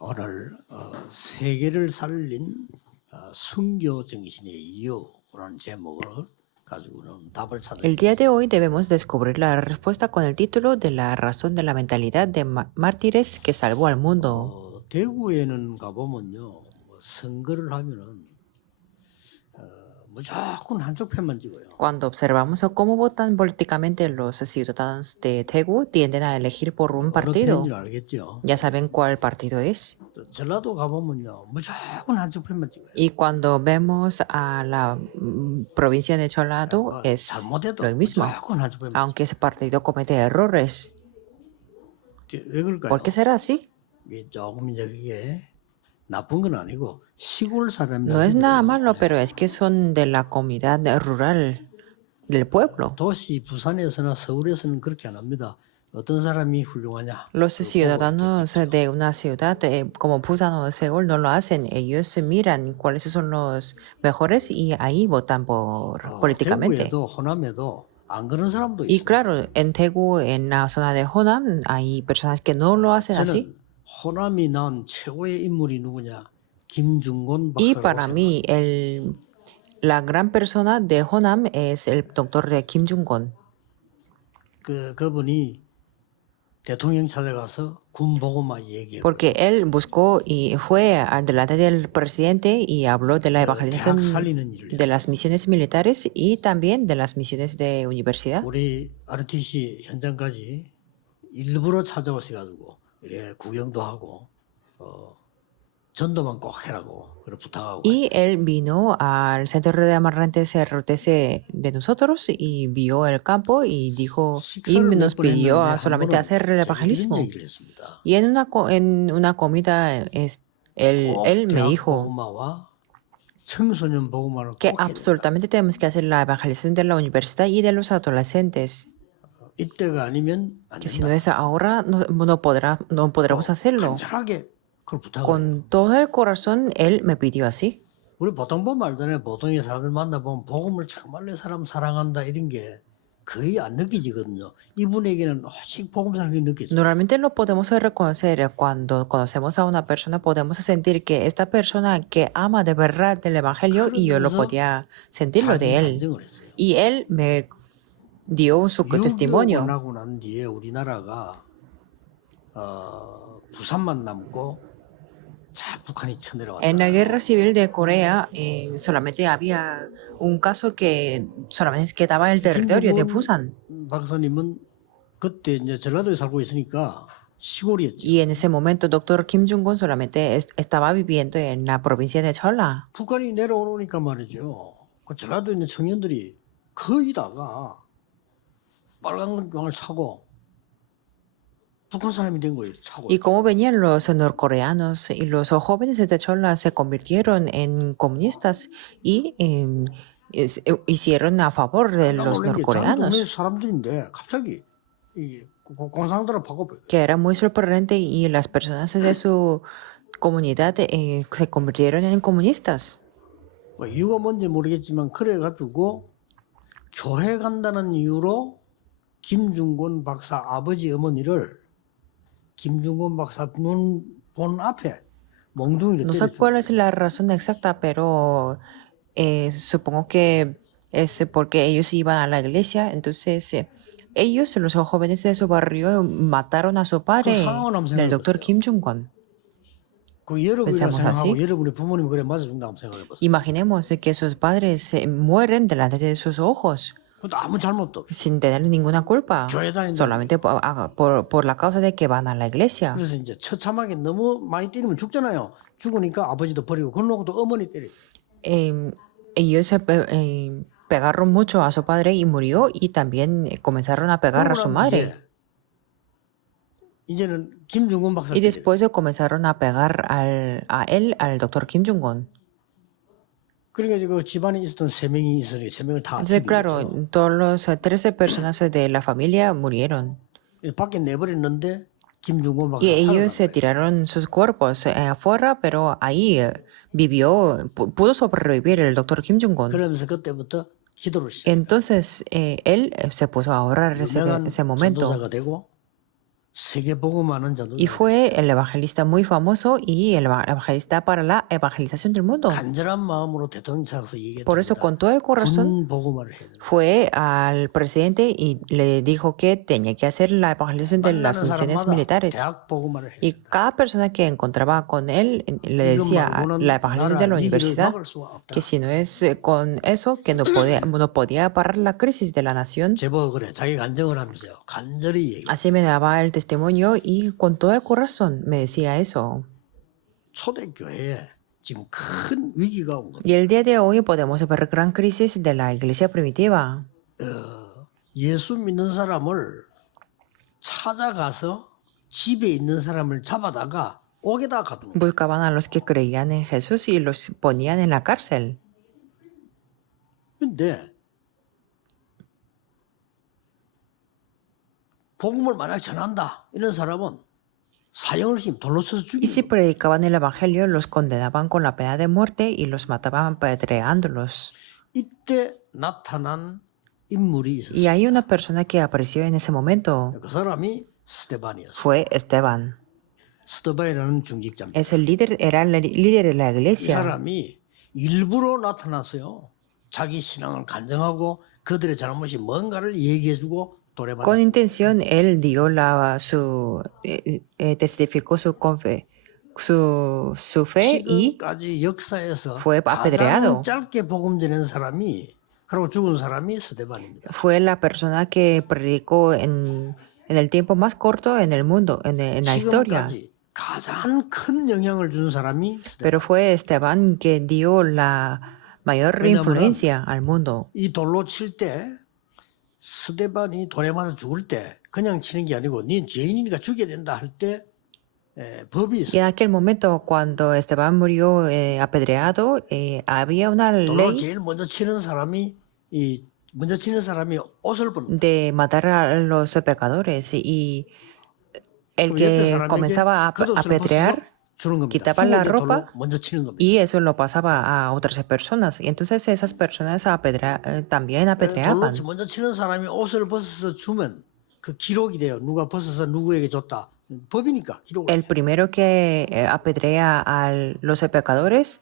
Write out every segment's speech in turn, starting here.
오늘 세계를 살린 순교 정신의 이유라는 제목을 가지고는 답을 El día de 찾아보겠습니다. hoy debemos descubrir la respuesta con el título de la razón de la mentalidad de mártires que salvó al mundo. 대구에는 가보면요, 선거를 하면은 무조건 한쪽 편만 찍어요. Cuando observamos a cómo votan políticamente los ciudadanos de Daegu, tienden a elegir por un 어느 partido. 편인지 알겠죠? Ya saben cuál partido es. 또 전라도 가보면요, 무조건 한쪽 편만 찍어요. Y cuando vemos a la provincia de Cholado, es 잘못해도 lo mismo. 무조건 한쪽 편만 Aunque ese partido comete errores. 찍어요. 왜 그럴까요? ¿Por qué será así? 이게 조금 이제 그게 나쁜 건 아니고 시골 사람들 No es nada malo, pero es que son de la comunidad rural del pueblo. 도시 부산에서나 서울에서는 그렇게 안 합니다. 어떤 사람이 훌륭하냐? Los 그거 보고 ciudadanos 이렇게 de una ciudad como Busan o Seúl no lo hacen. Ellos miran cuáles son los mejores y ahí votan por políticamente. 대구에도 호남에도 안 그런 사람도 Y 있습니다. claro, en Daegu, en la zona de Honam, hay personas que no lo hacen así. 저는 호남이 낳은 최고의 인물이 누구냐? 김중곤 Y 박사라고 para mí, la gran persona de Honam es el doctor Kim Jong-un. 그분이 대통령 찾아가서 군 보고만 얘기해요. Porque él buscó y fue delante del presidente y habló de la evangelización 대학 살리는 일을 de 했어요. las misiones militares y también de las misiones de universidad. 우리 RTC 현장까지 일부러 찾아오셔가지고 이래 구경도 하고 전도만 꼭 해라고 그래 부탁하고 Y él vino al centro de amarrantes RTC de nosotros y vio el campo y dijo, y 식사를 nos 몇 번 pidió 했는데 a 한 solamente 번은 hacer el 제가 이런 evangelismo. 얘기를 했습니다. Y en una comida él me 대학 dijo 보고마와 청소년 보고마를 que 꼭 해야 된다. absolutamente tenemos que hacer la evangelización de la universidad y de los adolescentes. 이때가 아니면 안 Que si no 된다. es ahora, no podremos hacerlo. 간절하게 그걸 부탁을 해요. Con todo el corazón, él me pidió así. 우리 보통 보면 알잖아요. 보통의 사람들 만나보면 복음을 정말로 사람 사랑한다 이런 게 거의 안 느껴지거든요. 이분에게는 오직 복음 사랑이 느껴져요. Normalmente lo podemos reconocer cuando conocemos a una persona, podemos sentir que esta persona que ama de verdad el Evangelio y yo lo podía sentirlo de él. 간증을 했어요. Y él me dio su 6.25 testimonio. 나고 난 뒤에 우리나라가 부산만 남고 자 북한이 쳐내려왔다. En la guerra civil de Corea solamente había un caso que solamente quedaba el territorio de Busan. 박사님은 그때 이제 전라도에 살고 있으니까 시골이었죠. Y en ese momento, doctor Kim Jong-un solamente estaba viviendo en la provincia de Cholla. 북한이 내려오니까 말이죠. 그 전라도에 있는 청년들이 거의 다가 빨간 강을 차고 북한 사람이 된 거예요. 차고. Y como venían los norcoreanos y los jóvenes de Cholla se convirtieron en comunistas y hicieron a favor de los 동네 norcoreanos, 사람들인데 갑자기 이 공산당을 바꿔버려요. que era muy sorprendente y las personas de su comunidad se convirtieron en comunistas. 뭐 이유가 뭔지 모르겠지만 그래가지고 교회 간다는 이유로 김중곤 박사 아버지 어머니를 김중곤 박사 눈 본 앞에 몽둥이를 No sé 때려주고 cuál es la razón exacta, pero supongo que es porque ellos iban a la iglesia, entonces ellos, los jóvenes de su barrio, mataron a su padre, del doctor Kim Jong-un. 그 여러분이가 Pensamos 생각하고 así. 여러분의 부모님이 그래 맞아준다고 생각해보세요. Imaginemos que sus padres mueren delante de sus ojos 그것도 아무 잘못도 없이. sin tener ninguna culpa, 교회 다닌다. solamente por la causa de que van a la iglesia. 그래서 이제 처참하게 너무 많이 때리면 죽잖아요. 죽으니까 아버지도 버리고 그러고 또 어머니 때려. Ellos pegaron mucho a su padre y murió y también comenzaron a pegar a su madre. 이제는 김중곤 박사 Y después comenzaron a pegar a él, al doctor Kim Jong-un. 그러니까 그 집안에 있었던 세 명이 있으니 세 명을 다 Entonces, 죽이죠. claro, todos los 13 personas de la familia murieron. 밖에 내버렸는데 김중곤 박사 Y ellos 살아났어요. tiraron sus cuerpos afuera, pero ahí vivió, pudo sobrevivir el doctor Kim Jong-un. 그러면서 그때부터 기도를 시작. Entonces, él se puso a orar 유명한 ese momento. 전도자가 되고 세계 복음하는 전도자. Y fue el evangelista muy famoso y el evangelista para la evangelización del mundo. 간절한 마음으로 대통령 찾아서 Por eso, 얘기했답니다. con todo el corazón, 군 복음화를 해야 된다. fue al presidente y le dijo que tenía que hacer la evangelización de las 만나는 misiones 사람마다 militares. 대학 복음화를 해야 Y cada persona que encontraba con él le decía a la evangelización de la universidad que si no es con eso, que no podía parar la crisis de la nación. 제보 그래 자기 간증을 하면서요. 간절히 얘기. Así me daba el testimonio y con todo el corazón me decía eso. 초대교회에 지금 큰 위기가 온 겁니다. Y el día de hoy podemos ver gran crisis de la iglesia primitiva. 예수 믿는 사람을 찾아가서 집에 있는 사람을 잡아다가 옥에다 가둔 거예요. Buscaban a los que creían en Jesús y los ponían en la cárcel. 근데 복음을 만약 전한다 이런 사람은 사형을 지금 돌로 쳐서 Y si 죽이는 거예요. predicaban el evangelio, los condenaban con la pena de muerte y los mataban apedreándolos. 이때 나타난 인물이 Y 있었어요. hay una persona que apareció en ese momento. 그 사람이 스테반이었어요. Fue Esteban. 스테반이라는 중직자입니다. Es el líder, era el líder de la 이 iglesia. 사람이 일부러 나타났어요. 자기 신앙을 간증하고 그들의 잘못이 뭔가를 얘기해주고 도래받았어요. Con intención, él dio testificó su fe y 지금까지 역사에서 fue apedreado. 가장 짧게 복음 전한 사람이 그리고 죽은 사람이 스테반입니다. fue la persona que predicó en el tiempo más corto en el mundo, en la historia. 지금까지 가장 큰 영향을 준 사람이 스테반. Pero fue Esteban que dio la mayor 왜냐면은 influencia al mundo. 이 돌로 칠 때 스테반이 돌에 맞아 죽을 때 그냥 치는 게 아니고 네 죄인이니까 죽여야 된다 할 때 법이 Y 있어요. en aquel momento, cuando Esteban murió apedreado, había una 돌로 ley 제일 먼저 치는 사람이 먼저 치는 사람이 옷을 벗는 de matar a los pecadores y el 그럼 옆에 que 사람에게 comenzaba a 겉옷을 apedrear 벗어서 주는 겁니다. quitaba la 죽은 ropa 돌로 먼저 치는 겁니다. y eso lo pasaba a otras personas. Y entonces esas personas también 돌로 apedreaban. 먼저 치는 사람이 옷을 벗어서 주면 그 기록이 돼요. 누가 벗어서 누구에게 줬다. 법이니까 기록을. El primero que apedrea a los pecadores,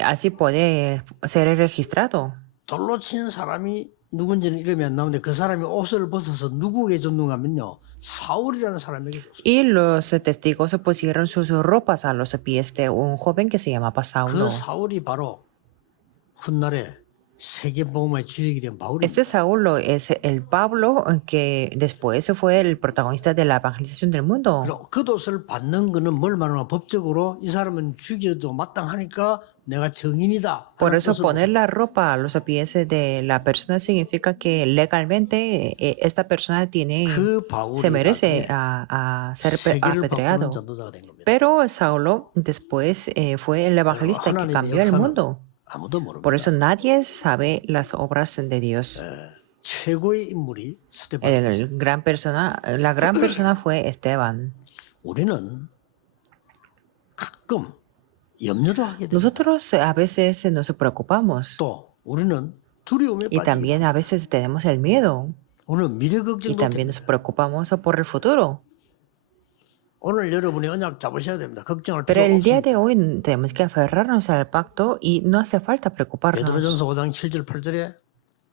así puede ser registrado. 돌로 친 사람이 누군지는 이름이 안 나오는데 그 사람이 옷을 벗어서 누구에게 줬는가 하면요. 사울이라는 사람에게 줬어요. Y los testigos pusieron sus ropas a los pies de un joven que se llamaba Saulo. 그 사울이 바로 훗날에 세계 복음의 주역이 된 바울입니다. Este Saulo es el Pablo que después fue el protagonista de la evangelización del mundo. 그리고 겉옷을 받는 거는 뭘 말하나 법적으로 이 사람은 죽여도 마땅하니까 내가 정인이다. Por 하는 eso 뜻으로 poner la ropa a los pies de la persona significa que legalmente esta persona tiene, 그 바울이 se merece 나중에 a ser 세계를 바꾸는 apedreado. 전도자가 된 겁니다. Pero Saulo después fue el evangelista que 하나님의 cambió el 역사는 mundo. 아무도 Por 모릅니다. eso nadie sabe las obras de Dios. 최고의 인물이 스테반이었어요. La gran persona fue Esteban. 우리는 가끔 염려도 하게 됩니다. Nosotros a veces nos preocupamos 또 우리는 두려움에 y 빠지고 también a veces tenemos el miedo 오늘 미래 y 걱정도 también nos 됩니다. preocupamos por el futuro. 오늘 여러분이 언약 잡으셔야 됩니다. 걱정할 Pero 필요 el día 없습니다. de hoy tenemos que aferrarnos al pacto y no hace falta preocuparnos. 베드로전서 5장 7절 8절에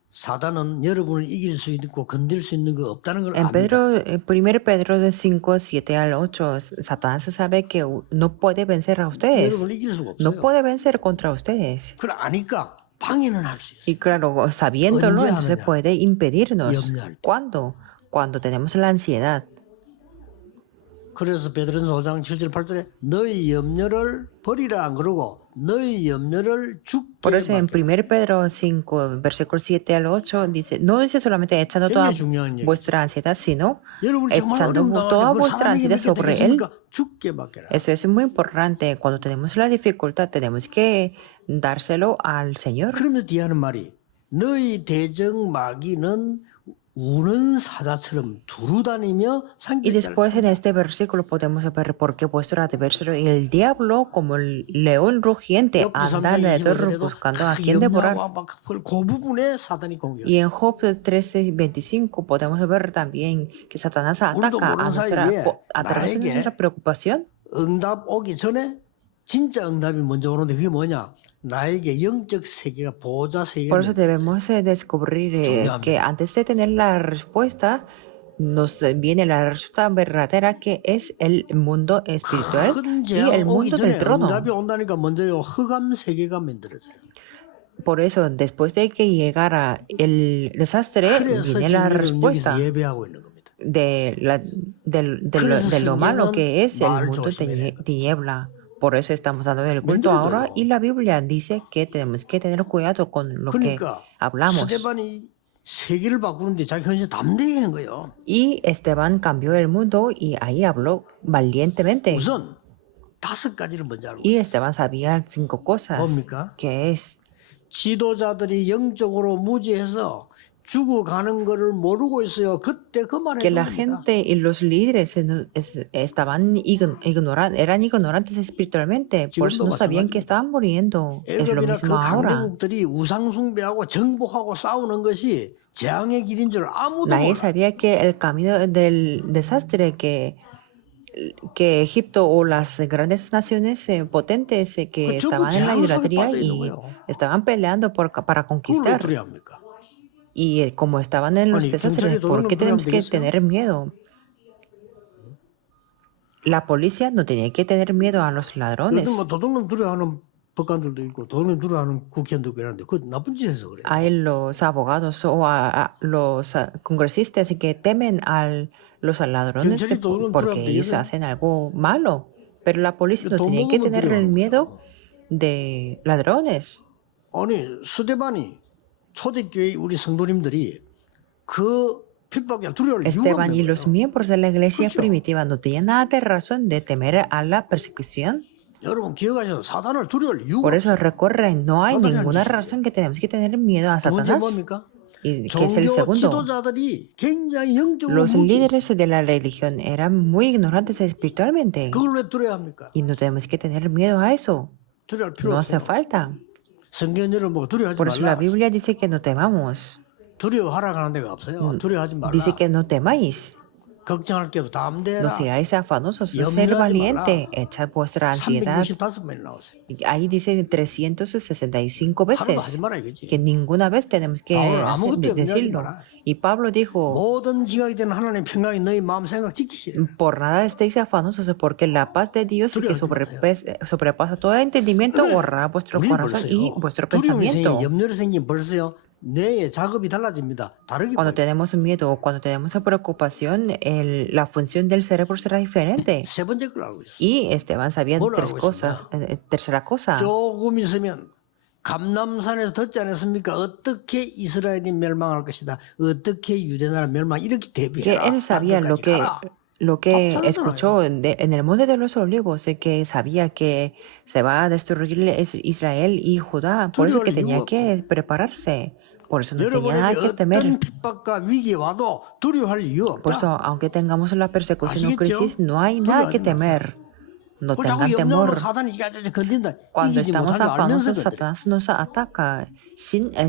사단은 여러분을 이길 수 있고 건들 수 있는 거 없다는 걸 En 압니다. Pedro, 1 Pedro de 5, 7 al 8, Satanás sabe que no puede vencer a ustedes. 여러분을 이길 수가 No 없어요. puede vencer contra ustedes. 그걸 아니까 방해는 할 수 있어요. Y claro, sabiéndolo, 언제 entonces 하느냐? puede impedirnos. 염려할 때. ¿Cuándo? Cuando tenemos la ansiedad. 그래서 베드로전서 5장 7절 8절에 너희 염려를 버리라 안 그러고 너희 염려를 죽게 Por eso en 맡기라. 1 Pedro 5, versículo 7 al 8, dice, no dice solamente echando toda 굉장히 중요한 얘기. vuestra ansiedad, sino 여러분 정말 echando 어려운 toda 당하는데 그걸 vuestra 사람에게 ansiedad 맡게 sobre él. 되겠습니까? 죽게 맡겨라. Eso es muy importante. Cuando tenemos la dificultad, tenemos que dárselo al Señor. 그러면서 뒤에 하는 말이 너희 대적 마귀는 우는 사자처럼 두루다니며 Y 상길자를 después en este versículo podemos ver por qué vuestro adversario, el diablo, como el león rugiente, 욥기 anda 3장 alrededor 25절에도 buscando a quien devorar. 염려와 그 부분에 사단이 공격. Y en Job 13:25 podemos ver también que Satanás 우리도 ataca 모르는 사이에 a través de 나에게 nuestra preocupación. 응답 오기 전에 진짜 응답이 먼저 오는데 그게 뭐냐? 나에게 영적 세계가 보호자 Por eso 세계가 debemos descubrir que 중요합니다. antes de tener la respuesta, nos viene la respuesta verdadera que es el mundo espiritual 큰 y el 재앙 오기 mundo del 전에 trono. 응답이 온다니까 먼저요 흑암 세계가 만들어져요. Por eso, después de que llegara el desastre, 그래서 viene 지금 la 여러분 respuesta 여기서 예배하고 있는 겁니다. de lo malo que es el 말 mundo 조심해야 tiniebla. Por eso estamos dando el culto ahora 만들어져요. y la Biblia dice que tenemos que tener cuidado con lo que 그러니까 hablamos. 스데반이 세계를 바꾸는데 자기 현실 담대히 한 거예요. Y Esteban cambió el mundo y ahí habló valientemente. 우선 5가지를 먼저 알고 Y Esteban sabía 5 cosas, 뭡니까? que es 지도자들이 영적으로 무지해서 죽어가는 거를 모르고 있어요. 그때 그 말에 que la gente y los líderes estaban eran ignorantes espiritualmente, por eso no sabían que estaban muriendo. Es lo 애굽이나 그 mismo ahora. 강대국들이 우상 숭배하고 정복하고 싸우는 것이 재앙의 길인 줄 아무도 Nadie 몰라. sabía que el camino del desastre que Egipto o las grandes naciones potentes que 전부 estaban en la 재앙 속에 idolatría 빠져 있는 y 거예요. estaban peleando para 그걸 왜 conquistar. 두려워합니까? Y como estaban en los 아니, desastres, 경찰이 ¿por 도둑을 qué tenemos que 부려하면 되겠어요? tener miedo? La policía no tenía que tener miedo a los ladrones. 요즘 뭐 도둑놈 두려워하는 법관들도 있고 도둑놈 두려워하는 국회의원도 있고 이러는데 그 나쁜 짓 해서 그래요. Hay los abogados o a los congresistas que temen a los ladrones 경찰이 도둑을 porque 두려워하면 ellos 되겠어요? hacen algo malo. Pero la policía no 돈 tenía que 먹으면 tener el 두려워하는 miedo 거예요. de ladrones. 아니 스데반이 초대교회 우리 성도님들이 그 핍박에 두려울 이유가 Esteban y 없는 los 거예요. miembros de la iglesia 그렇죠. primitiva no tenían nada de razón de temer a la persecución. 여러분 기억하셔서 사단을 두려울 이유가 Por eso 없어요. recuerden, no hay 사단이 ninguna 하는 짓이에요. razón que tenemos que tener miedo a 두 번째 Satanás. 뭡니까? Y que es el 종교 segundo. 지도자들이 굉장히 영적으로 Los 무지. líderes de la religión eran muy ignorantes espiritualmente. 그걸 왜 두려워합니까? Y no tenemos que tener miedo a eso. 두려울 필요 No hace 없어요. falta. 성경 여러분 보고 두려워하지 Por eso la 말라. Biblia dice que no temamos. 두려워하라고 하는 데가 없어요. 두려워하지 말라. Dice que no temáis. 걱정할 게 없어. No 담대해라. seáis afanosos, ser 염려하지 valiente, 마라. echad vuestra ansiedad. 365번 나왔어요. Y ahí dice 365 하루도 하지 veces 마라 이거지. que ninguna vez tenemos que Pablo, 아무것도 염려하지 decirlo. 마라. Y Pablo dijo, 모든 지각이 되는 하나님의 평강이 너희 마음 생각 지키시라. por nada estéis afanosos, porque la paz de Dios que 두려워하지 sobrepasa todo entendimiento guardará vuestro 우리 corazón y 벌써요. vuestro 두려움이 pensamiento. 생기면 염려를 생기면 벌써요. 뇌의 작업이 달라집니다. 다르게 Cuando 보여요. tenemos miedo o cuando tenemos preocupación, la función del cerebro será diferente. 세 번째 걸 알고 있어. Y Esteban sabía 뭘 tres 알고 cosas. Tercera cosa, 조금 있으면 감남산에서 듣지 않았습니까? 어떻게 이스라엘이 멸망할 것이다. 어떻게 유대나라 멸망 이렇게 que 대비해라. él sabía 딴 데까지 가라. lo que 잘하잖아요. escuchó en el Monte de los Olivos, que sabía que se va a destruir Israel y Judá, por eso que 두려울 tenía 이유가 que prepararse. Por eso no tenía nada 여러분에게 que temer. 어떤 핍박과 위기 와도 두려워할 이유 Por 없다. eso, aunque tengamos la persecución o 아시겠죠? crisis, no hay nada que 두려워하지 temer. No 그 자꾸 tengan 염려하면 temor. 사단이 건든다. Cuando 이기지 estamos 못하는 걸 알면서 afanosos, 건드려. Satanás nos ataca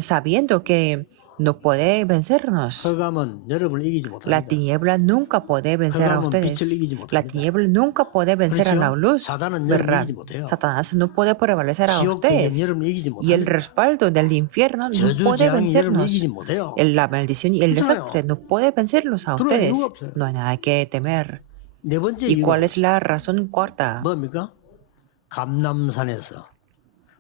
sabiendo que no puede vencernos. 흑암은 여러분을 이기지 La 못합니다. tiniebla nunca puede vencer a 흑암은 ustedes. 빛을 이기지 못합니다. La tiniebla nunca puede vencer a la 그렇죠? luz. 사단은 ¿Verdad? 여러분을 이기지 못해요. Satanás no puede prevalecer a 지옥 배경 ustedes. 여러분을 이기지 Y el 못합니다. respaldo del infierno no 저주 puede 재앙이 여러분을 vencernos. 이기지 못해요. La maldición y el 그렇잖아요. desastre no puede vencerlos a 두려울 ustedes. 이유가 없어요. No hay nada que temer. 네 번째 ¿Y 이유가 cuál es la razón cuarta? 뭡니까? 감남산에서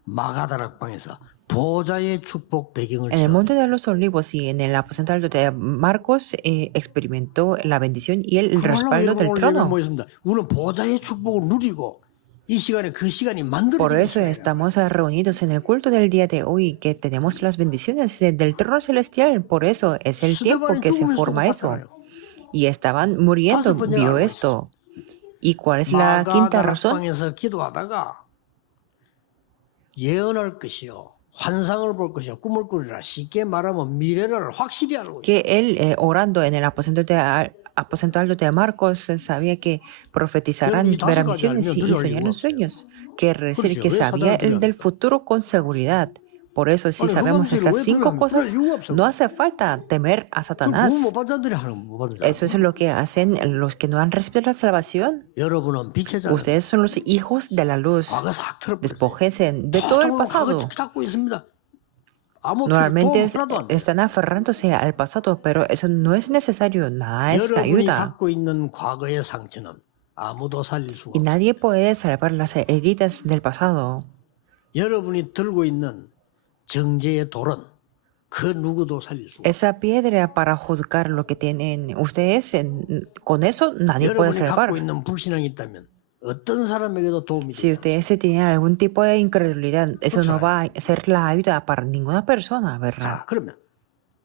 마가다락방에서 보좌의 축복 배경을 En el 지어 Monte de los Olivos y en el aposento alto de Marcos experimentó la bendición y el respaldo del trono. 모였습니다. 우리는 보좌의 축복을 누리고 이 시간에 그 시간이 Por eso 만들어지고 estamos reunidos en el culto del día de hoy, que tenemos las bendiciones del trono celestial. Por eso es el tiempo que se forma eso. Y estaban muriendo, vio esto. ¿Y cuál es la quinta razón? 마가다락방에서 기도하다가 예언할 것이요 환상을 볼 것이야 꿈을 꾸리라. 쉽게 말하면 미래를 확실히 알고 있어. Que él, orando en el aposento alto de Marcos, sabía que profetizarán, 여러분이 다섯 verán 가지 visiones 알면 y 두려울 리가 soñarán 없어요. sueños. Quiere decir 그렇죠. que 왜 sabía 사단을 el del 두려워합니까? futuro con seguridad. Por eso, si 아니 sabemos 흑암세를 estas 왜 5 두려워합니까? 그럴 cosas, 이유가 없어. no hace falta temer a 그걸 구원 못 Satanás. 받은 자들이 하는 못 받은 자. Eso es lo que hacen los que no han recibido la salvación. 여러분은 빛의 자들. Ustedes son los hijos de la luz. 과거 싹 틀어버렸어요. Despójense de todo el 보통은 pasado. 과거 잡고 있습니다. 아무 도움 Normalmente 하나도 안 돼. están aferrándose al pasado, pero eso no es necesario, nada es 여러분이 ayuda. 갖고 있는 과거의 상처는 아무도 살릴 수가 Y 없어요. nadie puede salvar las heridas del pasado. 여러분이 들고 있는 정죄의 돌은 그 누구도 살릴 수가 없어요. Esa piedra para juzgar lo que tienen ustedes, con eso nadie puede 여러분이 salvar. 갖고 있는 불신앙이 있다면 어떤 사람에게도 도움이 Si 돼요. ustedes tienen algún tipo de incredulidad, eso no va a ser la ayuda para ninguna persona, ¿verdad? 자, 그러면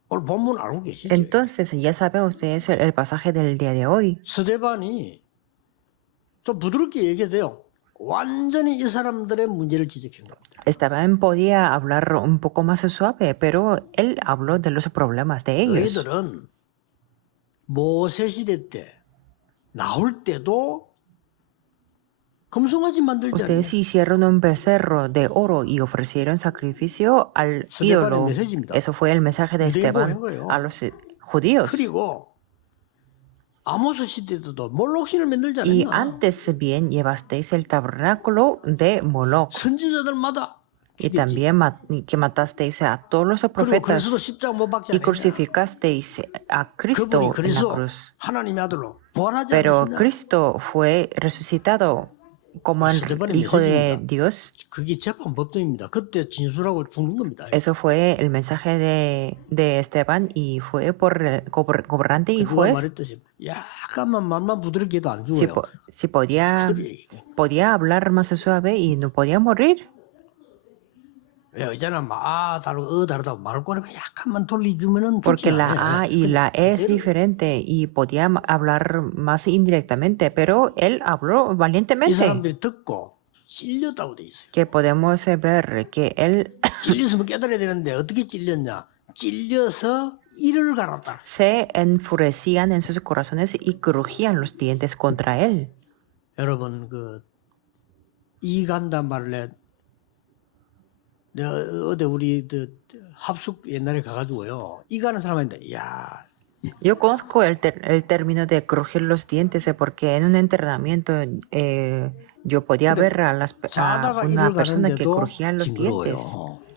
오늘 본문 알고 계시죠? Entonces, ya saben ustedes el pasaje del día de hoy. 스데반이 좀 부드럽게 얘기해도요. 완전히 이 사람들의 문제를 지적한 겁니다. Esteban podía hablar un poco más suave, pero él habló de los problemas de ellos. 너희들은 모세 시대 때 나올 때도 금송아지 만들지 않냐? Ustedes hicieron un becerro de oro y ofrecieron sacrificio al ídolo. Eso fue el mensaje de Esteban a los judíos. 그리고 아모스 시대 때도 몰록신을 만들지 Y 않았나? antes bien llevasteis el tabernáculo de Moloch. 선지자들마다 Y también que matasteis a todos los 그리고 profetas 그리스도 십자가 못 박지 y 않았냐? crucificasteis a Cristo 그분이 en la 그리스도 cruz. 하나님의 아들로 부활하지 Pero 않았냐? Cristo fue resucitado como el Hijo de Dios. 그게 재판 법정입니다. 그때 진술하고 죽는 겁니다. Eso fue el mensaje de Esteban y fue por el gobernante y 누가 juez. 말했듯이 약간만 말만 부드럽게 해도 안 Si, 죽어요. si podía hablar más suave y no podía morir. 여자는 막 다르고 다르다 말을 꺼내면 약간만 돌려주면은 Porque 죽지 la 않아요. A y la E es diferente y podía hablar más indirectamente, pero él habló 이 valientemente. 사람들이 듣고 찔렸다고 돼 있어요. Que podemos ver que él 찔렸으면 깨달아야 되는데 어떻게 찔렸냐? 찔려서 이를 갈았다. se enfurecían en sus corazones y crujían los dientes contra él. 여러분 이 간단 말래 내가 어디 우리 합숙 옛날에 가가지고요 이 가는 사람한테 야 Yo conozco el término de crujir los dientes porque en un entrenamiento yo podía ver a 자다가 una 이를 persona que 가는데도 crujía los dientes. 징그러워요.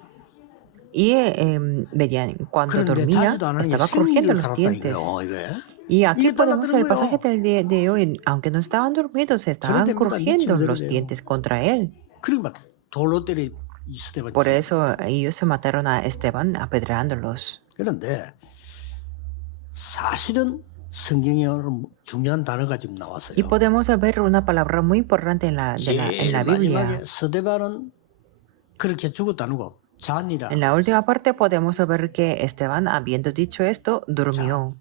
Y cuando 그런데 dormía 자지도 않으니 estaba crujiendo 생기를 los 갈았다 dientes. 이거예요. 이게. Y aquí 이게 podemos ver el 빨라들은 pasaje 거예요. del día de hoy, aunque no estaban dormidos, estaban 됩니다. crujiendo 미치면 los 저래요. dientes contra él. 그리고 막 돌로 때리 이 스테반. Por eso ellos se mataron a Esteban apedreándolos. 그런데 사실은 성경에 중요한 단어가 지금 나왔어요. Y podemos ver una palabra muy importante en la 제일 Biblia. 마지막에 스데반은 그렇게 죽었다는 거 잔이라. En la última parte podemos ver que Esteban, habiendo dicho esto, durmió.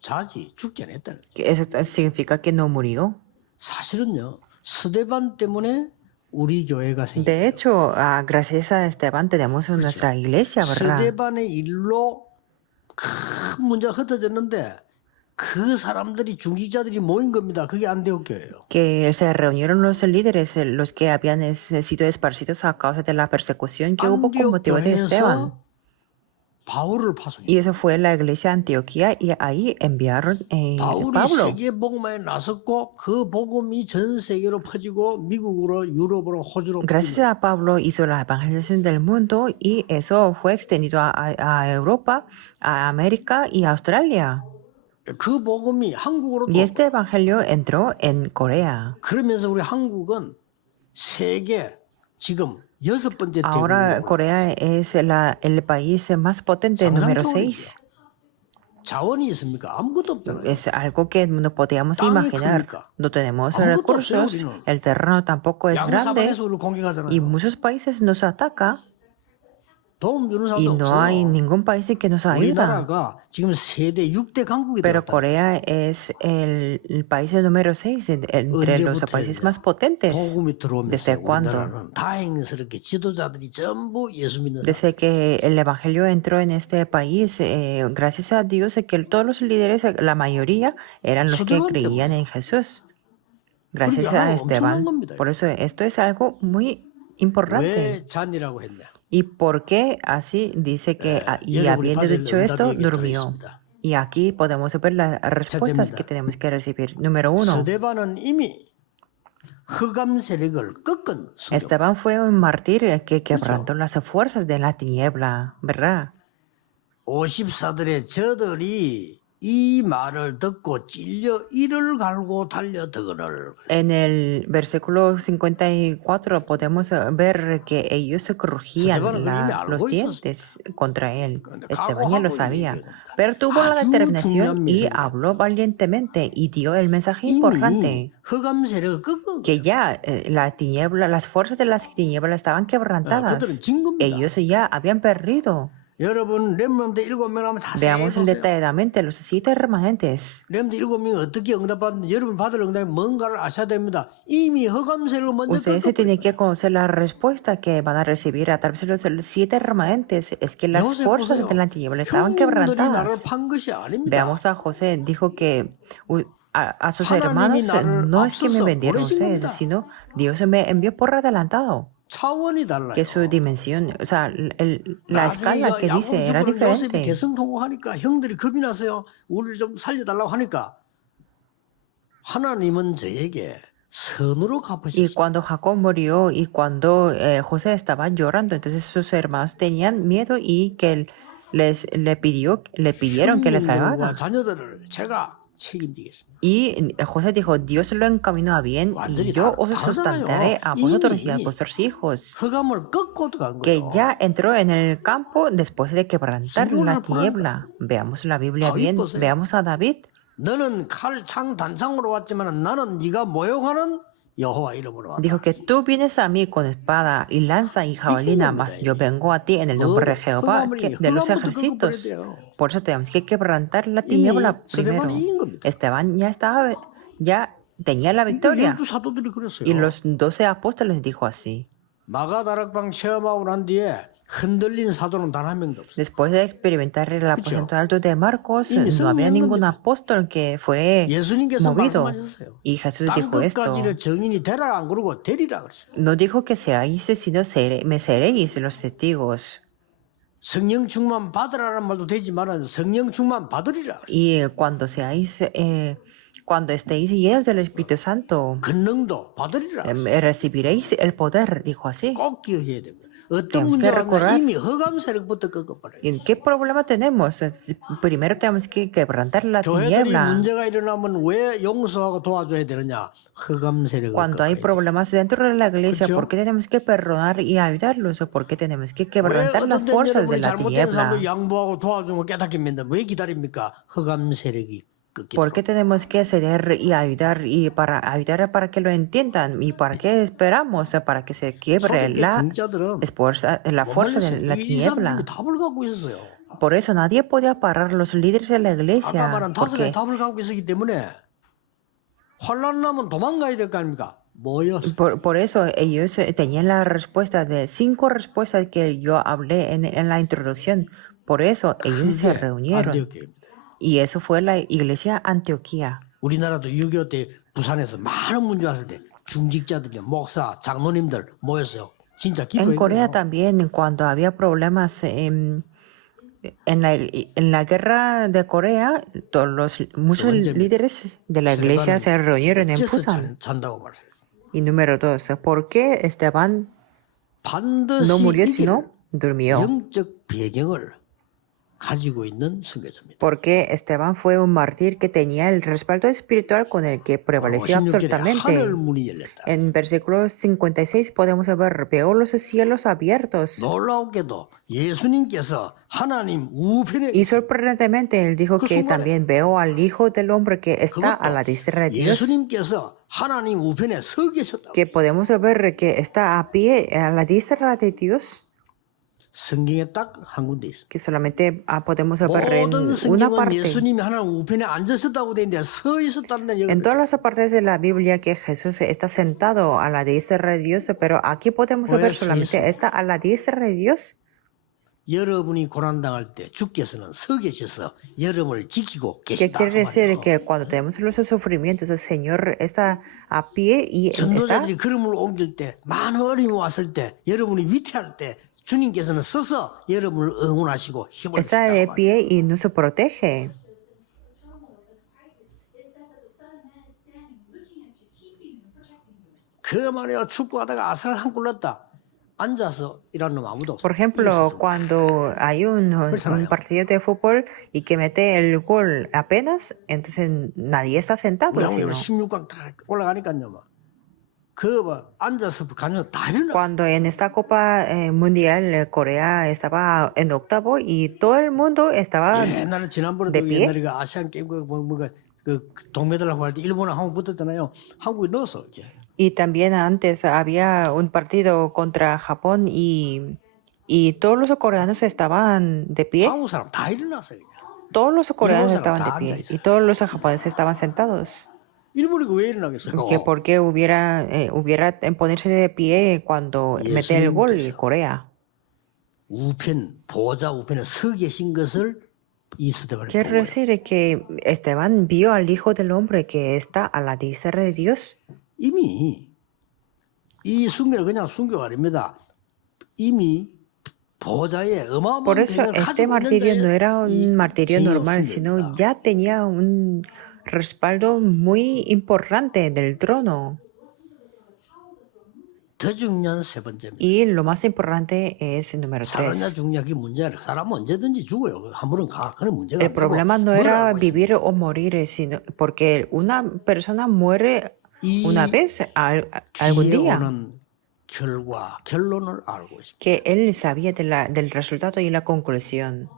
자지 죽지 않았다는 거죠. Que eso significa que no murió. 사실은요 스데반 때문에 우리 교회가 생겼어요. De hecho, gracias a Esteban tenemos nuestra iglesia, ¿verdad? 스데반의 일로 큰 문제가 흩어졌는데 그 사람들이 중직자들이 모인 겁니다. 그게 안디옥 교회예요. Que se reunieron los líderes, los que habían sido esparcidos a causa de la persecución que hubo con 안디옥 motivo de Esteban. 교회에서 바울을 파송해요. Y eso fue la iglesia de Antioquía y ahí enviaron 바울이 Pablo. 세계 복음에 나섰고 그 복음이 전 세계로 퍼지고 미국으로 유럽으로 호주로 Gracias a Pablo hizo la evangelización del mundo y eso fue extendido a Europa, a América y a Australia. 그 복음이 한국으로 Y este evangelio entró en Corea. 그러면서 우리 한국은 세계 지금 6번째 Ahora 대국이고 Corea es el país más potente, número 6. 자원이 있습니까? 아무것도 없잖아요. Es algo que no podíamos 땅이 imaginar. 크니까. No tenemos 아무것도 recursos, 없어요, 우리는. el terreno tampoco es grande 양사방에서 우리를 공격하잖아요. y muchos países nos atacan. 도움 주는 y 사람도 no hay 없어요. ningún país que nos ayuda. 우리나라가 지금 세대 6대 강국이 Pero 되었다. Corea es el país número 6 entre los países más potentes. 복음이 들어오면서 ¿Desde cuándo? 우리나라는 다행스럽게 지도자들이 전부 예수 믿는 사람. Desde que el Evangelio entró en este país, gracias a Dios, que todos los líderes, la mayoría, eran los que Esteban creían en Jesús. Gracias 그러게 a 하나님 엄청난 Esteban. 겁니다. Por eso esto es algo muy importante. 왜 잔이라고 했냐? ¿Y por qué así dice que, y 여러분이 habiendo 받을 dicho esto, 응답이 여기 durmió? 들어있습니다. Y aquí podemos ver las respuestas que tenemos que recibir. Número 1. 스데반은 이미 흑암 세력을 꺾은 순교. Esteban fue un mártir que quebrantó las fuerzas de la tiniebla, ¿verdad? 54들의 저들이 이 말을 듣고 찔려 이를 갈고 달려드거늘. En el versículo 54 podemos ver que ellos crujían los dientes contra él. Esteban ya lo sabía, pero tuvo la determinación y habló valientemente y dio el mensaje importante. 흑암 세력을 꺾은 Que ya la tiniebla, las fuerzas de las tinieblas estaban quebrantadas. 그들은 진 겁니다. Ellos ya habían perdido. 여러분 렘넌트 7명 하면 자세히 Veamos 보세요. detalladamente los 7 remanentes. 렘넌트 7명이 어떻게 응답받는지 여러분 받을 응답이 뭔가를 아셔야 됩니다. 이미 흑암 세력을 먼저 Ustedes se 꺾어버린 tienen que conocer la respuesta que van a recibir a través de los 7 remanentes. Es que las fuerzas de la tiniebla estaban 형님들이 나를 quebrantadas. 판 것이 아닙니다. Veamos a José, dijo que a sus 하나님이 hermanos 나를 no es que me 앞서서 vendieron 보내신 ustedes, 겁니다. sino Dios me envió por adelantado. 차원이 달라요. Que su dimensión, o sea, la escala que dice era 요셉이 diferente. 대성통곡하니까 형들이 겁이 나서요. 우리를 좀 살려달라고 하니까 하나님은 저에게 선으로 Y 갚으셨어요. cuando Jacob murió y cuando José estaba llorando, entonces sus hermanos tenían miedo y que le pidieron que le 형님들과 salvara. 자녀들을 제가 책임지겠습니다. Y José dijo, Dios lo encaminó a bien y yo os sustentaré a vosotros y a vuestros hijos. 흑암을 꺾고 들어간 Que 거예요. ya entró en el campo después de quebrantar la tiniebla. Veamos la Biblia bien, veamos a David. 너는 칼, 창, 단창으로 왔지만 나는 네가 모욕하는 여호와 이름으로 왔다. Dijo que tú vienes a mí con espada y lanza y jabalina, mas yo vengo a ti en el nombre de Jehová de los ejércitos. Por eso tenemos que quebrantar la tiniebla primero. Esteban ya tenía la victoria. 열두 사도들이 그랬어요. Y los 12 apóstoles dijo así. 마가다락방 체험하고 난 뒤에 흔들린 사도는 단 한 명도 없어요. Después de experimentar el aposento alto de Marcos, no había ningún apóstol que fue 예수님께서 movido. 말씀하셨어요. Y Jesús 땅 dijo esto. 끝까지를 정인이 되라 안 그러고 되리라 그랬어요. No dijo que seáis, sino me seréis los testigos. 성령 충만 받으라는 말도 되지만 성령 충만 받으리라. Y cuando seáis, cuando estéis llenos del Espíritu Santo, 권능도 받으리라. recibiréis el poder, dijo así. 꼭 기억해야 됩니다. 어떤 Tenemos que 문제가 recordar- 이미 흑암 세력부터 꺾어버려요. ¿Y qué problema tenemos? Primero tenemos que quebrantar la 교회들이 tiniebla. 문제가 일어나면 왜 용서하고 도와줘야 되느냐? 흑암 세력을 Cuando hay 꺾어야 돼요. problemas dentro de la iglesia, 그렇죠? ¿por qué tenemos que perdonar y ayudarlos? ¿O por qué tenemos que 왜 quebrantar las 어떤 때 fuerzas de 여러분이 la 잘못된 tiniebla? 사람을 양보하고 도와주면 깨닫게 만든 왜 기다립니까? 흑암 세력이 꺾이도록. ¿Por qué tenemos que ceder y ayudar y para ayudar para que lo entiendan? ¿Y para qué esperamos? Para que se quiebre 초대교회 la 중자들은 fuerza de la 이 tiniebla. 사람들이 답을 갖고 있었어요. Por eso nadie podía parar los líderes de la 아까 iglesia. 말한 다섯 개 Porque 답을 갖고 있었기 때문에 환란 나면 도망가야 될 거 아닙니까? 뭐였어? por eso ellos tenían la respuesta de 5 respuestas que yo hablé en la introducción. Por eso ellos se reunieron. 안디옥교회입니다. Y eso fue la iglesia Antioquía. 우리나라도 6.25 때 부산에서 많은 문제 왔을 때 중직자들, 목사, 장로님들 모였어요. 진짜 En 기도했어요. Corea también, cuando había problemas en la guerra de Corea, muchos líderes de la iglesia se reunieron en Busan. 잔다고 말했어요. Y número 2, ¿por qué Esteban 반드시 no murió 이길 sino durmió? 영적 배경을 가지고 있는 선교사입니다. Porque Esteban fue un mártir que tenía el respaldo espiritual con el que prevaleció 56절에 absolutamente. 하늘 문이 열렸다. En versículo 56 podemos ver, veo los cielos abiertos. 놀라웠게도 예수님께서 하나님 우편에 Y sorprendentemente él dijo que también veo al Hijo del Hombre que está a la diestra de Dios, 예수님께서 하나님 우편에 서 계셨다고. que podemos ver que está a pie a la diestra de Dios. 성경에 딱 한 군데 있어. que solamente podemos ver en 모든 una 성경은 parte. 예수님이 하나님 우편에 앉아 있었다고 돼 있는데 서 있었다는 데는 En 여기 todas las partes de la Biblia que Jesús está sentado a la diestra de Dios, pero aquí podemos ver Pues solamente eso. está a la diestra de Dios. 여러분이 고난당할 때 주께서는 서 계셔서 여러분을 지키고 ¿Qué 계시다. quiere 그 decir? 말이에요. Que cuando tenemos los sufrimientos, el Señor está a pie y Él está, 전도자들이 걸음을 옮길 때 많은 어려움이 왔을 때 여러분이 위태할 때 주님께서는 서서 여러분을 응원하시고 힘을 está de 주신다. pie y nos protege. 그 말이에요. 축구하다가 아스날 한 골 넣었다. 앉아서 일하는 놈 아무도 없어. Por ejemplo, cuando hay un partido de fútbol y que mete el gol apenas, entonces nadie está sentado, 우리 sino 16강 다 올라가니까요. 막. 그뭐 앉아서 가면 다 일어나. cuando en esta Copa Mundial Corea estaba en octavo y todo el mundo estaba 옛날에 지난번에도 de pie. 옛날에 그 아시안 게임 그 동메달하고 할 때 일본하고 한국 붙었잖아요. 한국이 넣었어 이게. Y también antes había un partido contra Japón y todos los coreanos estaban de pie. 한국 사람 다 일어났어 그냥. Todos los coreanos 사람 estaban de 다 pie 앉아있어요. y todos los japoneses estaban sentados. 일본이 왜 일어나겠어요? Que por qué hubiera en ponerse de pie cuando mete el gol Corea. 우편 보호자 우편에 서 계신 것을 이 스데반이 Quiere 보고 decir que Esteban vio al Hijo del Hombre que está a la diestra de Dios. 이미 이 순교는 그냥 순교가 아닙니다. 이미 보호자의 어마어마한 Por eso 병을 este 가지고 martirio no 있는 era un martirio 이 normal, 순교입니다. sino ya tenía un respaldo muy importante del trono. 더 중요한 세 번째입니다. Y lo más importante es el número 살았냐 3. 죽냐 그게 문제야. 사람은 언제든지 죽어요. 한 번은 가. 그건 문제가 El 아니고 problema no 뭘 era 알고 있습니까? vivir o morir, sino porque una persona muere 이 una vez algún 뒤에 día. 오는 결론을 알고 있습니다. Que él sabía del resultado y la conclusión.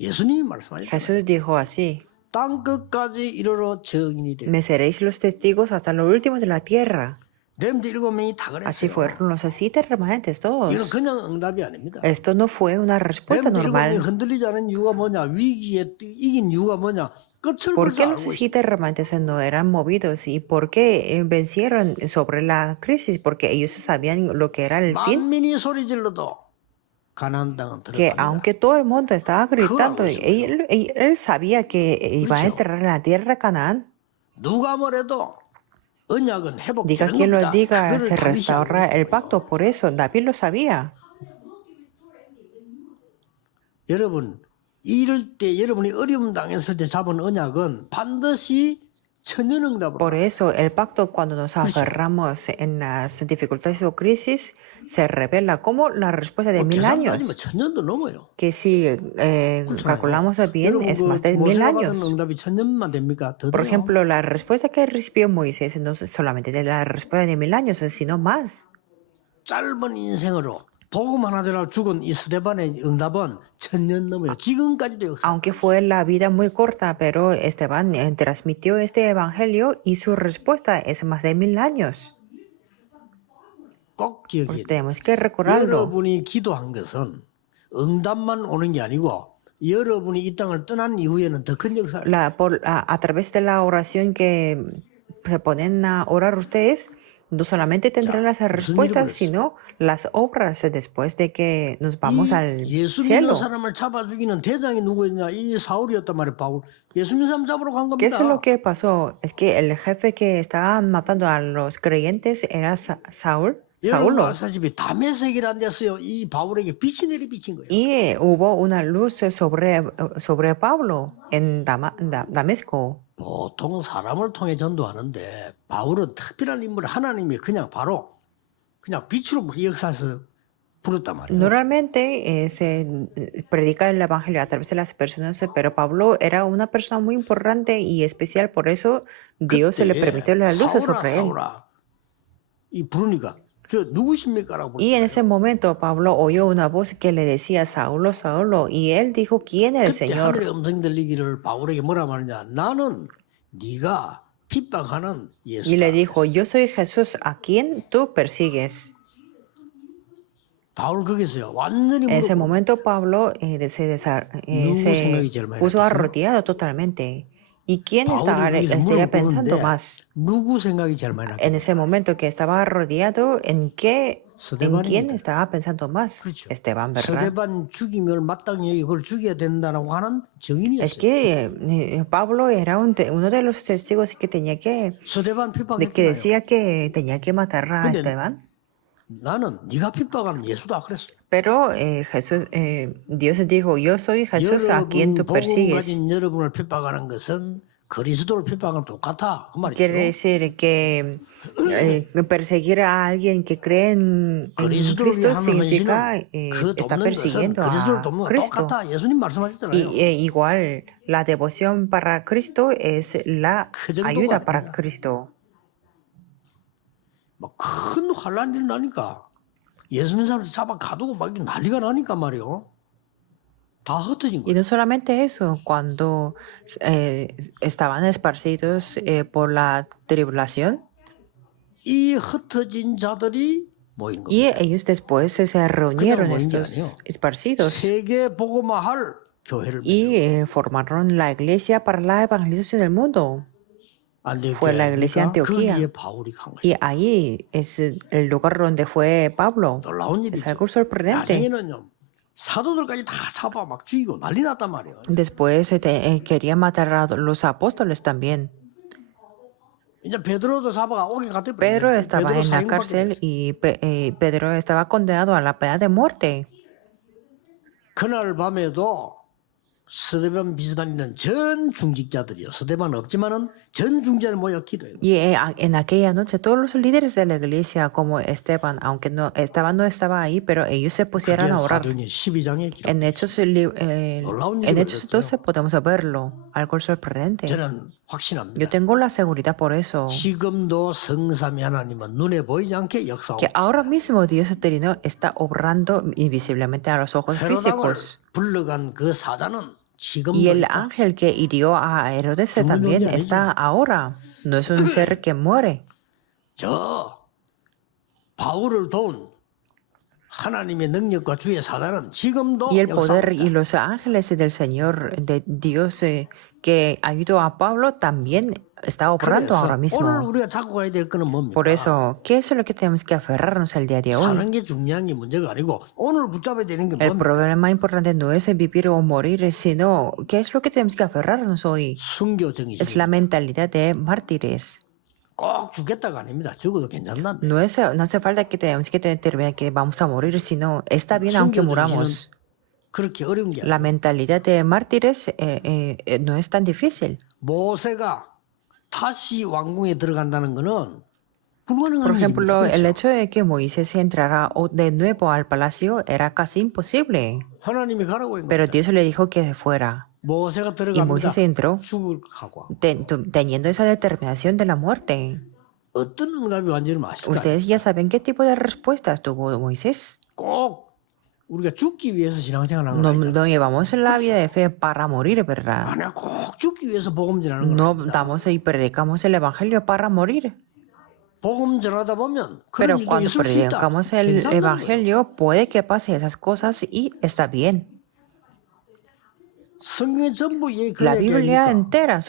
예수님이 말씀하셨잖아요. Jesús dijo así: 땅 끝까지 이르러 증인이 되고 me seréis los testigos hasta lo último de la tierra. 렘드 7명이 다 Así 그랬어요. fueron los 7 remanentes 이건 todos. 그냥 응답이 아닙니다. Esto no fue una respuesta 렘드 7명이 normal. 흔들리지 않은 이유가 뭐냐? 위기에 이긴 이유가 뭐냐? 끝을 ¿Por 벌써 qué los 알고 있어요. 7 remanentes no eran movidos? ¿Y por qué vencieron sobre la crisis? Porque ellos sabían lo que era el fin. 만민이 소리 질러도 가나안 땅은 Que 들어갑니다. aunque todo el mundo estaba gritando, él sabía que iba a 그렇죠. entrar en la tierra de Canaán. 누가 뭐래도 언약은 Diga 회복되는 quien lo 겁니다. diga, 그거를 se 다윗이 알고 restaura 있어요. el pacto. Por eso David lo sabía. 여러분 이럴 때 여러분이 어려움 당했을 때 잡은 언약은 반드시 천년응답으로 Por eso el pacto, cuando nos aferramos en las dificultades o crisis, se revela como la respuesta de 1000 계산 años. 따지면 천년도 넘어요. Que si calculamos bien, 여러분 es más 그 de 1000 모세가 받은 años. 응답이 천년만 됩니까? 더 Por 돼요. ejemplo, la respuesta que recibió Moisés no es solamente de la respuesta de 1000 años, sino más. 짧은 인생으로 복음 하나 전하고 죽은 이 스데반의 응답은 천년 넘어요. 지금까지도 역사. Aunque fue la vida muy corta, pero Esteban transmitió este evangelio y su respuesta es más de 1000 años. 꼭 기억해야 돼요. Tenemos que recordarlo. 여러분이 기도한 것은 응답만 오는 게 아니고 여러분이 이 땅을 떠난 이후에는 더 큰 역사를 A través de la oración que se ponen a orar ustedes, no solamente tendrán las respuestas, sino las obras después de que nos vamos al 예수 믿는 cielo. 사람을 잡아 죽이는 대장이 누구였냐? 이 사울이었단 말이에요. 바울. 예수 믿는 사람 잡으러 간 ¿Qué es 겁니다. lo que pasó? Es que el jefe que estaba matando a los creyentes era Saulo. 여러분 아사집이 다메섹이란 데서요. 이 바울에게 빛이 내리 비친 거예요. Y hubo una luz sobre Pablo en Damasco. 보통 사람을 통해 전도하는데 바울은 특별한 인물 하나님이 그냥 바로 그냥 빛으로 역사에서 부르단 말이에요. Normalmente se predica el evangelio a través de las personas, pero Pablo era una persona muy importante y especial, por eso Dios se le permitió la luz 사울아, sobre él. 사울아. 이 부르니까 저 누구십니까라고. Y en ese momento Pablo oyó una voz que le decía Saulo, Saulo, y él dijo, ¿quién eres, 그때 Señor? 하늘의 음성 들리기를 바울에게 뭐라 말하냐? 나는 네가 핍박하는 Y le 예수다. dijo, yo soy Jesús, a quien tú persigues. 바울 거기서요. 완전히 En ese 무릎 momento Pablo 누구 se 생각이 제일 많이 puso 났겠어요? arrodillado totalmente. ¿Y quién 바울이 거기서 estaría 무릎 pensando 꿇는데 más? 누구 생각이 제일 많이 En ese 났겠냐? momento que estaba arrodillado, ¿en quién 스데반입니다. estaba pensando más? 그렇죠. Esteban, ¿verdad? 스데반 죽이면 마땅히 이걸 죽여야 된다라고 하는 Es 증인이었어요. que Pablo era uno de los testigos que tenía 스데반 que 핍박했잖아요. decía que tenía que matar a 근데 Esteban. 나는 네가 핍박하는 예수다 그랬어요. Pero Dios dijo, yo soy Jesús a quien 여러분 tú 복음 persigues. 가진 여러분을 핍박하는 것은 그리스도를 핍박하는 똑같아 그 Quiere 말이죠. decir que perseguir a alguien que cree en 그리스도를 Cristo 위하는 significa 헌신은 그 está 돕는 것은 persiguiendo 그리스도를 a 돕는 거 Cristo. 똑같아. 예수님 말씀하셨잖아요. Y igual, la devoción para Cristo es la 그 정도가 ayuda para 아닙니다. Cristo. 막 큰 환란이 일어나니까 예수 믿는 사람들 잡아 가두고 막 난리가 나니까 말이요. 다 흩어진 Y 거예요. no solamente eso, cuando estaban esparcidos por la tribulación, 이 흩어진 자들이 모인 y 겁니다. ellos después se reunieron, 모인 게 estos 아니에요. esparcidos, 세계 복음화할 교회를 y 만들고 formaron la iglesia para la evangelización del mundo. Fue la iglesia 안디옥 Antioquía. 거기에 바울이 간 거예요. Y ahí es el lugar donde fue Pablo. 놀라운 Es 일이죠. algo sorprendente. 나중에는요 사도들까지 다 잡아 막 죽이고 난리 났단 말이에요. Después quería matar a los apóstoles también. 이제 베드로도 잡아가 오게 갔대. Pedro estaba en la cárcel y Pedro estaba condenado a la pena de muerte. 그날 밤에도 스데반 비슷한 전 중직자들이요. 스데반 없지만은 전 중직자들 모여 기도해요. Y en aquella noche todos los líderes de la iglesia, como Esteban, aunque no estaba ahí, pero ellos se pusieron a orar. 사도행전 12장에 기록. En Hechos 12 podemos verlo, algo sorprendente. 저는 확신합니다. Yo tengo la seguridad por eso, 지금도 성삼위 하나님은 눈에 보이지 않게 역사하고 que ahora mismo Dios eterno está obrando invisiblemente a los ojos 헤로당을 físicos. 불러간 그 사자는 지금도 Y el 있다. ángel que hirió a Herodes también está ahora. No es un ser que muere. 저 바울을 도운 하나님의 능력과 주의 사자는 지금도 Y el poder y 역사합니다. los ángeles del Señor, de Dios que ayudó a Pablo, también está obrando 그래서 ahora 오늘 mismo. 우리가 잡고 가야 될 거는 뭡니까? Por eso, ¿qué es lo que tenemos que aferrarnos el día de hoy? 사는 게 중요한 게 문제가 아니고 오늘 붙잡아야 되는 게 El 뭡니까? problema importante no es vivir o morir, sino ¿qué es lo que tenemos que aferrarnos hoy? 순교 Es 정신. la mentalidad de mártires. 꼭 죽겠다가 아닙니다. 죽어도 괜찮다. No hace falta que tenemos que determinar que vamos a morir, sino está bien aunque 순교 muramos. 정신은 그렇게 어려운 게 아니에요. La mentalidad de mártires no es tan difícil. 모세가 다시 왕궁에 들어간다는 거는 불가능한 Por ejemplo, 일입니다. el 그렇죠? hecho de que Moisés entrara de nuevo al palacio era casi imposible, 하나님이 가라고 한 pero 겁니다. Dios le dijo que fuera. 모세가 Y 들어갑니다. Moisés entró 죽을 하고 teniendo esa determinación de la muerte. 어떤 응답이 완전히 마실까? Ustedes ya saben qué tipo de respuestas tuvo Moisés. 꼭 우리가 죽기 위해서 신앙생활하는 No, 건 아니죠. no llevamos la vida de fe para morir, ¿verdad? 아니야, 꼭 죽기 위해서 복음 전하는 건 No 아닙니다. damos y predicamos el evangelio para morir. 복음 전하다 보면 Pero 그런 일이 cuando 있을 수 있다. predicamos el 괜찮다는 거예요. evangelio, puede que pase esas cosas y está bien. 성경에 전부 La 얘기 Biblia 얘기하니까 entera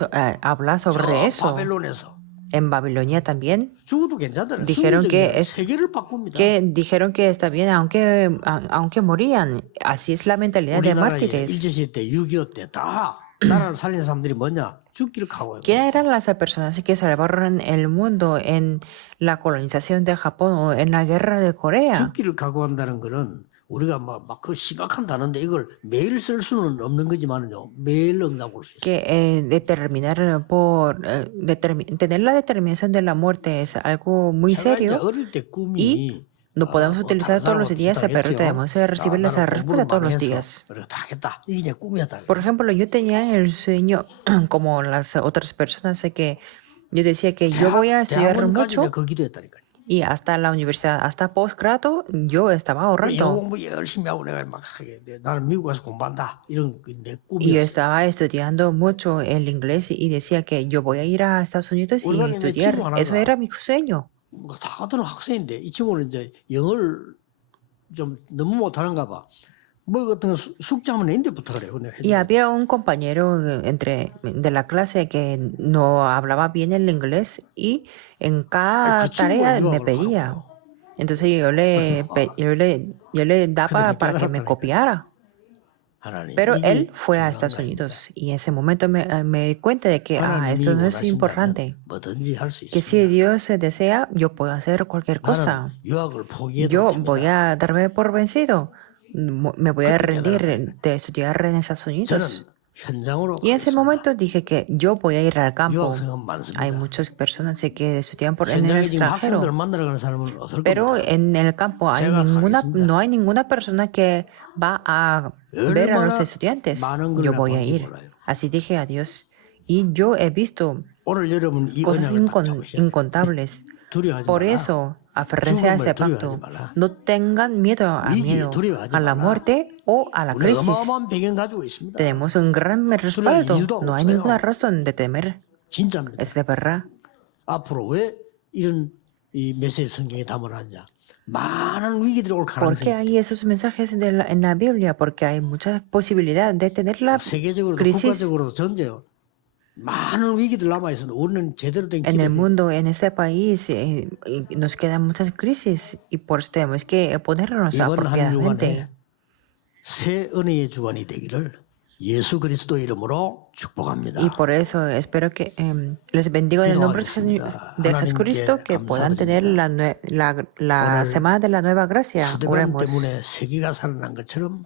habla sobre eso. 바벨론에서 En Babilonia también 죽어도 괜찮다는 Dijeron que 세계를 바꿉니다. dijeron que está bien aunque morían. Así es la mentalidad de 우리나라에 mártires. 일제시대 때 6.25 때 다 나라를 살린 사람들이 뭐냐? 죽기를 각오해요. ¿Quién eran las personas que salvaron el mundo en la colonización de Japón o en la guerra de Corea? 죽기를 각오한다는 거는 우리가 막 그 심각한 단어인데 이걸 매일 쓸 수는 없는 거지만은요. 매일 응답 올 수 있어요. Que tener la determinación de la muerte es algo muy 제가 이제 serio 어릴 때 꿈이 y no podemos utilizar todos los días, pero tenemos que recibir esa respuesta todos los días. 그래 다 하겠다. 이게 내 꿈이었다. Por ejemplo, yo tenía el sueño, como las otras personas, de que yo decía que yo voy a estudiar 대학원까지 mucho 내가 그 기도했다니까요. y hasta la universidad, hasta posgrado, yo estaba 영어 ahorrando. 공부 열심히 하고 내가 막 하게 돼. 나는 미국 가서 공부한다. 이런 내 Y yo 꿈이었어. estaba estudiando mucho el inglés y decía que yo voy a ir a Estados Unidos y 우리나라에 estudiar. 친구 하나가 Eso era mi sueño. 다 같은 학생인데 이 친구는 이제 영어를 좀 너무 못하는가 봐. 뭐 같은 거 숙제하면 인데 부탁을 해. 그냥 Y había un compañero de la clase que no hablaba bien el inglés y en cada 그 친구가 tarea me 유학을 pedía. 가라고요. Entonces yo le 근데 daba 그 para que me 깨달았다니까. copiara. 하나님 Pero él 이게 fue a 중요한 Estados 거 아닙니까? Unidos y en ese momento me di cuenta de que 하나님이 esto no es 원하신다면 importante. 뭐든지 할 수 Que si 있습니다. Dios desea, yo puedo hacer cualquier 나는 cosa. 유학을 포기해도 Yo voy 됩니다. a darme por vencido. Me voy a 그때 rendir 깨달았다니까. de estudiar en Estados Unidos. 저는 현장으로 Y en ese 가겠습니다. momento dije que yo voy a ir al campo. 유학생은 Hay 많습니다. muchas personas que estudian en el 현장에 지금 학생들 extranjero, 만나러 가는 사람은 없을 pero 겁니다. en el campo 제가 가겠습니다. no hay ninguna persona que va a ver a los 얼마나 estudiantes. 많은 걸 Yo voy a 본지 ir. 몰라요. Así dije a Dios. Y yo he visto 오늘 여러분 이 cosas 언약을 붙잡으셔야 돼요. incontables. 두려워하지 Por 마라. eso, aférrense a ese 죽음을 두려워하지 pacto. 말라. No tengan miedo 위기에 두려워하지 a la 마라. muerte o a la 우리 crisis. 어마어마한 배경 가지고 있습니다. Tenemos un gran respaldo. 이유도 No hay 없어요. ninguna razón de temer. 진짜입니다. Es de verdad. 앞으로 왜 이런 이 메시지 성경에 담아놨냐? 많은 위기들이 올 ¿Por qué 가능성이 hay esos mensajes en la Biblia? Porque hay mucha posibilidad de tener la 세계적으로도 crisis 국가적으로도 전제요. 많은 위기들 남아 있어도 우리는 제대로 된 en el 기도를 mundo, en este país. Y nos quedan muchas crisis y por eso tenemos que ponernos 이번 한 apropiadamente. 주간에 새 은혜의 주간이 되기를 예수 그리스도 이름으로 축복합니다. Y por eso espero que les bendigo en el nombre de Jesucristo, que puedan tener la semana de la nueva gracia. 스데반 Oremos. 때문에 세계가 살아난 것처럼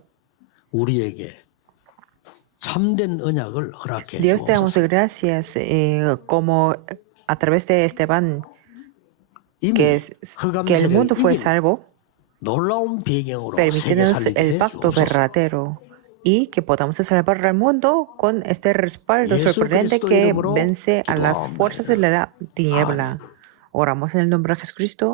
우리에게 참된 언약을 허락해 Dios te damos 주옵소서. gracias como a través de Esteban 이미 que el mundo fue 흑암세력이 이긴 salvo, 놀라운 배경으로 세계 permítenos 살리게 el 해 pacto 주옵소서. verdadero y que podamos salvar al mundo con este respaldo 예수 sorprendente 그리스도 que 이름으로 vence a las fuerzas de la tiniebla. 아멘. Oramos en el nombre de Jesucristo.